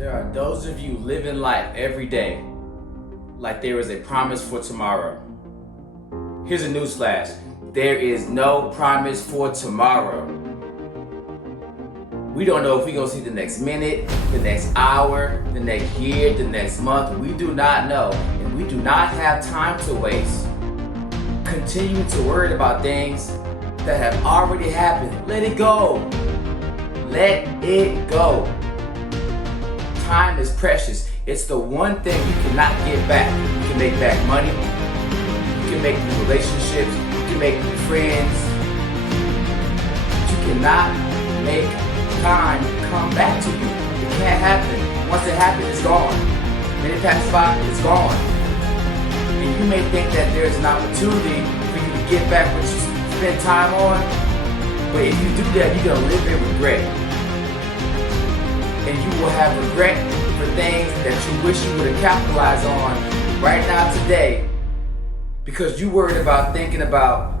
There are those of you living life every day like there is a promise for tomorrow. Here's a newsflash. There is no promise for tomorrow. We don't know if we're going to see the next minute, the next hour, the next year, the next month. We do not know. And we do not have time to waste. Continue to worry about things that have already happened. Let it go. Let it go. Time is precious. It's the one thing you cannot get back. You can make back money. You can make new relationships. You can make new friends. But you cannot make time come back to you. It can't happen. Once it happens, it's gone. When it passes by, it's gone. And you may think that there's an opportunity for you to get back what you spent time on. But if you do that, you're going to live in regret. And you will have regret for things that you wish you would have capitalized on right now today because you worried about thinking about,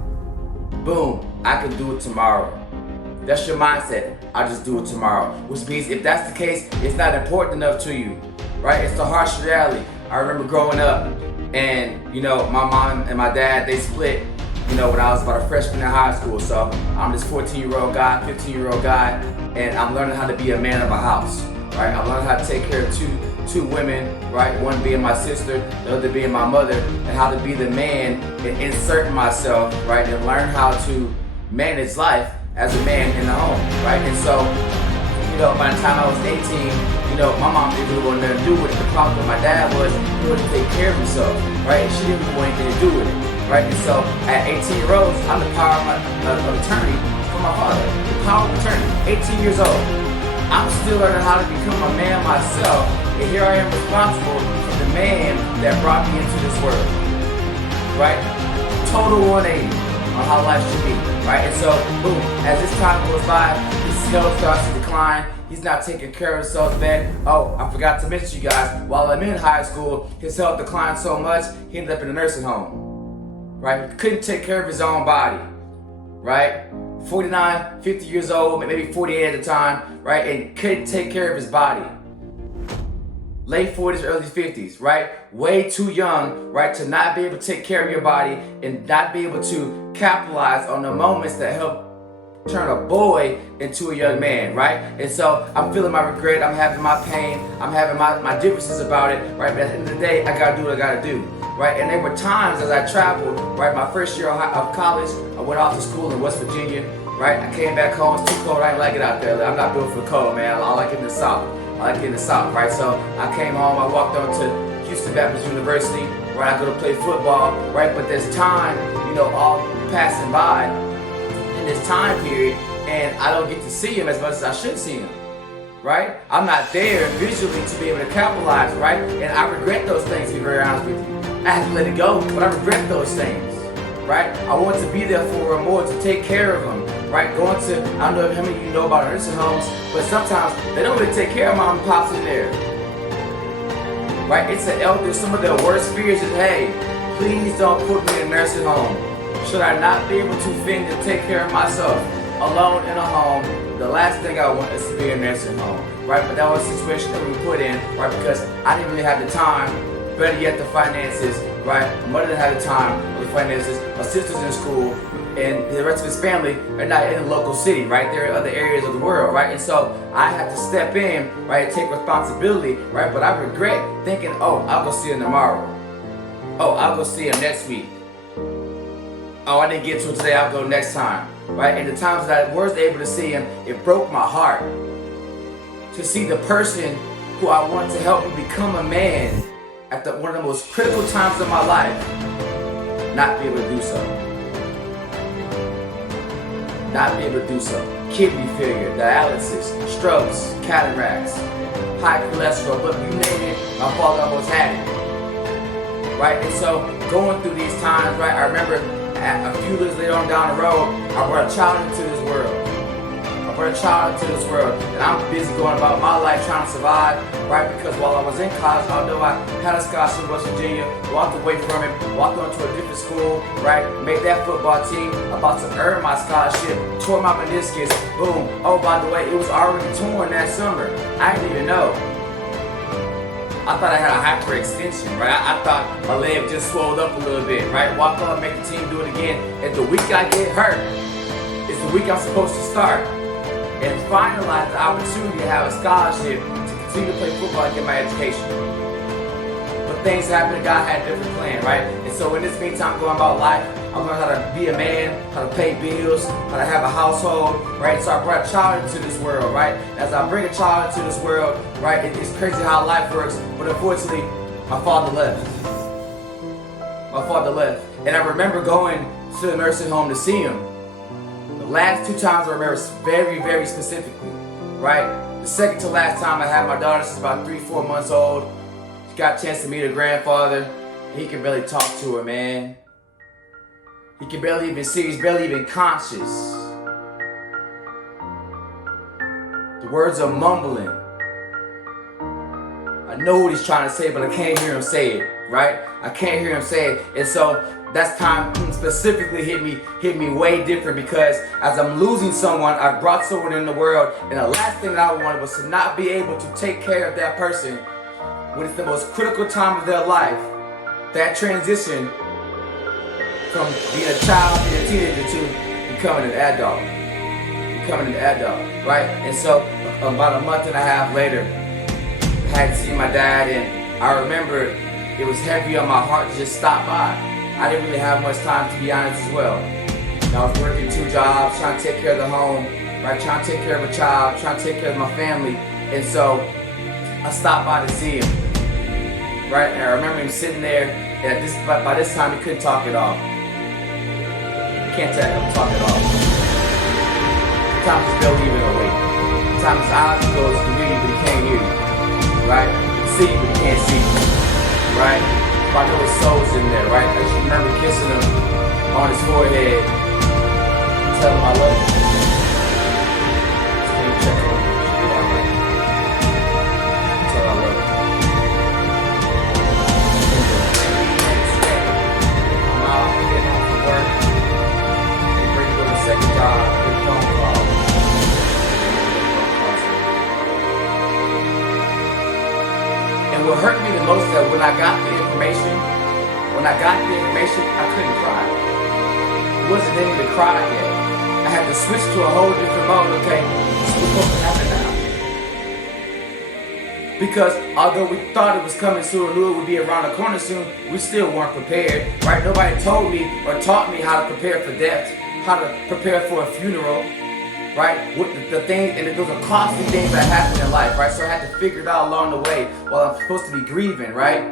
boom, I can do it tomorrow. That's your mindset. I'll just do it tomorrow. Which means if that's the case, it's not important enough to you, right? It's the harsh reality. I remember growing up and, my mom and my dad, they split, when I was about a freshman in high school. So I'm this 14-year-old guy, 15-year-old guy, and I'm learning how to be a man of a house, right? I'm learning how to take care of two women, right? One being my sister, the other being my mother, and how to be the man and insert myself, right? And learn how to manage life as a man in the home, right? And so, by the time I was 18, my mom didn't really want nothing to do with it. The problem with my dad was he wanted to take care of himself, right? And she didn't really want anything to do with it, right? And so at 18 years old, I'm the power of attorney for my father. The power of attorney, 18 years old. I'm still learning how to become a man myself, and here I am responsible for the man that brought me into this world, right? Total 180 on how life should be, right? And so, boom, as this time goes by, his health starts to decline. He's not taking care of himself then. Oh, I forgot to mention you guys, while I'm in high school, his health declined so much, he ended up in a nursing home, right? He couldn't take care of his own body, right? 49, 50 years old, maybe 48 at the time, right? And couldn't take care of his body. Late 40s, early 50s, right? Way too young, right? To not be able to take care of your body and not be able to capitalize on the moments that help turn a boy into a young man, right? And so I'm feeling my regret, I'm having my pain, I'm having my differences about it, right? But at the end of the day, I gotta do what I gotta do, right? And there were times as I traveled, right? My first year of college, I went off to school in West Virginia, right? I came back home, it's too cold, I didn't like it out there. I'm not built for the cold, man. I like it in the South. I like it in the South, right? So I came home, I walked on to Houston Baptist University, right? I go to play football, right? But there's time, all passing by in this time period, and I don't get to see him as much as I should see him, right? I'm not there visually to be able to capitalize, right? And I regret those things, to be very honest with you. I have to let it go, but I regret those things, right? I want to be there for him more, to take care of him, right? Going to, I don't know how many of you know about nursing homes, but sometimes they don't really take care of mom and pops in there, right? It's an elder, some of their worst fears is, hey, please don't put me in a nursing home. Should I not be able to fend and take care of myself alone in a home? The last thing I want is to be in a nursing home, right? But that was a situation that we put in, right? Because I didn't really have the time, better yet the finances, right? My mother didn't have the time or the finances. My sister's in school, and the rest of his family are not in the local city, right? They're in other areas of the world, right? And so I had to step in, right, and take responsibility, right? But I regret thinking, oh, I'll go see him tomorrow. Oh, I'll go see him next week. Oh, I didn't get to it today, I'll go next time, right? And the times that I was able to see him, it broke my heart to see the person who I want to help me become a man at one of the most critical times of my life, not be able to do so. Not be able to do so. Kidney failure, dialysis, strokes, cataracts, high cholesterol, look, you name it, my father almost had it, right? And so going through these times, right, I remember a few years later on down the road, I brought a child into this world. And I'm busy going about my life trying to survive, right? Because while I was in college, although I had a scholarship in West Virginia, walked away from it, walked on to a different school, right? Made that football team, about to earn my scholarship, tore my meniscus, boom. Oh, by the way, it was already torn that summer. I didn't even know. I thought I had a hyperextension, right? I thought my leg just swelled up a little bit, right? Walk up, make the team do it again. And the week I get hurt is the week I'm supposed to start and finalize the opportunity to have a scholarship to continue to play football and get my education. But things happen, God had a different plan, right? And so in this meantime, going about life, I'm learning how to be a man, how to pay bills, how to have a household, right? So I brought a child into this world, right? As I bring a child into this world, right, it's crazy how life works, but unfortunately, my father left. My father left. And I remember going to the nursing home to see him. The last 2 times I remember very, very specifically, right? The second to last time I had my daughter, she's about 3-4 months old. She got a chance to meet her grandfather. He can barely talk to her, man. He can barely even see, he's barely even conscious. The words are mumbling. I know what he's trying to say, but I can't hear him say it, right? I can't hear him say it. And so that time specifically hit me way different, because as I'm losing someone, I brought someone in the world, and the last thing that I wanted was to not be able to take care of that person when it's the most critical time of their life. That transition from being a child, being a teenager, to becoming an adult. Right? And so about a month and a half later, I had to see my dad, and I remember it was heavy on my heart to just stop by. I didn't really have much time, to be honest, as well. And I was working 2 jobs, trying to take care of the home, right? Trying to take care of a child, trying to take care of my family. And so I stopped by to see him, right? And I remember him sitting there, and by this time he couldn't talk at all. Can't talk at all. Sometimes he's barely even awake. Sometimes his eyes are closed, he can hear you, but he can't hear you. Right? He can see you, but he can't see you. Right? But I know his soul's in there, right? I just remember kissing him on his forehead, telling him I love him. Just came to check on him. Tell him I love him. I'm out, getting home from work. Second job, big phone call. And what hurt me the most is that when I got the information, I couldn't cry. It wasn't ready to cry yet. I had to switch to a whole different mode. Okay, so what's supposed to happen now? Because although we thought it was coming soon, knew it would be around the corner soon, we still weren't prepared, right? Nobody told me or taught me how to prepare for death, how to prepare for a funeral, right? What the things, and those are costly things that happen in life, right? So I had to figure it out along the way while I'm supposed to be grieving, right?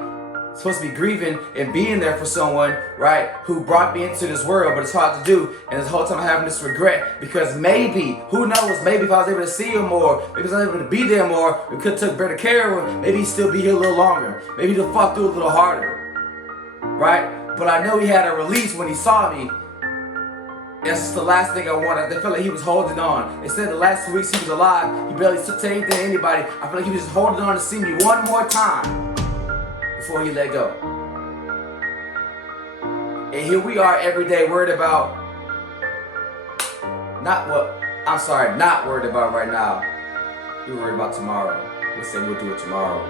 Supposed to be grieving and being there for someone, right, who brought me into this world, but it's hard to do. And this whole time I'm having this regret, because maybe, who knows, maybe if I was able to see him more, maybe if I was able to be there more, we could have took better care of him, maybe he'd still be here a little longer, maybe he'd have fought through a little harder, right? But I know he had a release when he saw me. That's just the last thing I wanted. I felt like he was holding on. Instead of the last 2 weeks he was alive, he barely said anything to anybody. I feel like he was just holding on to see me one more time before he let go. And here we are every day worried about, not worried about right now. We're worried about tomorrow. We say we'll do it tomorrow.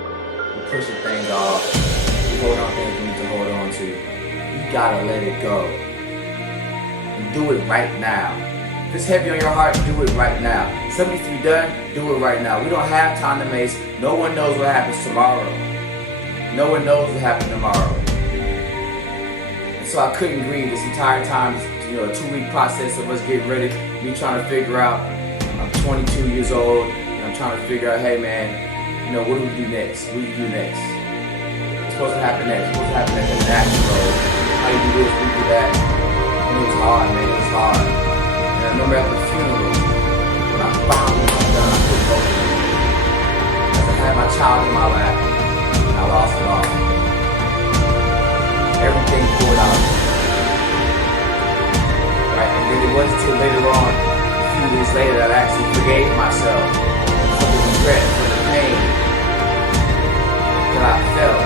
We're pushing things off. We hold on to things we need to hold on to. You gotta let it go. And do it right now. If it's heavy on your heart, do it right now. Something needs to be done, do it right now. We don't have time to waste. No one knows what happens tomorrow. No one knows what happens tomorrow. And so I couldn't grieve this entire time. A 2-week process of us getting ready, me trying to figure out. I'm 22 years old, and I'm trying to figure out, hey man, what do we do next? What do you do next? What's supposed to happen next? What's supposed to happen next? That's action road. How you do this? How you do that? And it was hard, man. It was hard. And I remember at the funeral, when I finally was done, I couldn't go as I had my child in my lap, and I lost it all. Everything poured out. Right? And then it wasn't until later on, a few years later, that I actually forgave myself for the regret, for the pain that I felt,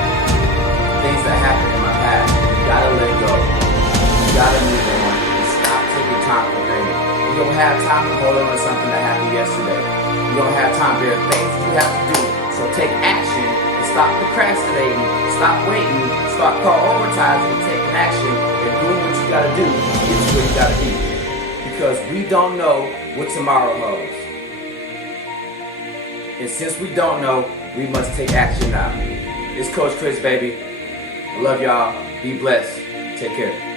things that happened in my past. You gotta let it go. You gotta move on and stop taking time for granted. You don't have time to hold on to something that happened yesterday. You don't have time. There are things you have to do. So take action and stop procrastinating, stop waiting, start prioritizing and taking action and doing what you gotta do to get to where you gotta be. Because we don't know what tomorrow holds. And since we don't know, we must take action now. It's Coach Chris, baby. I love y'all. Be blessed. Take care.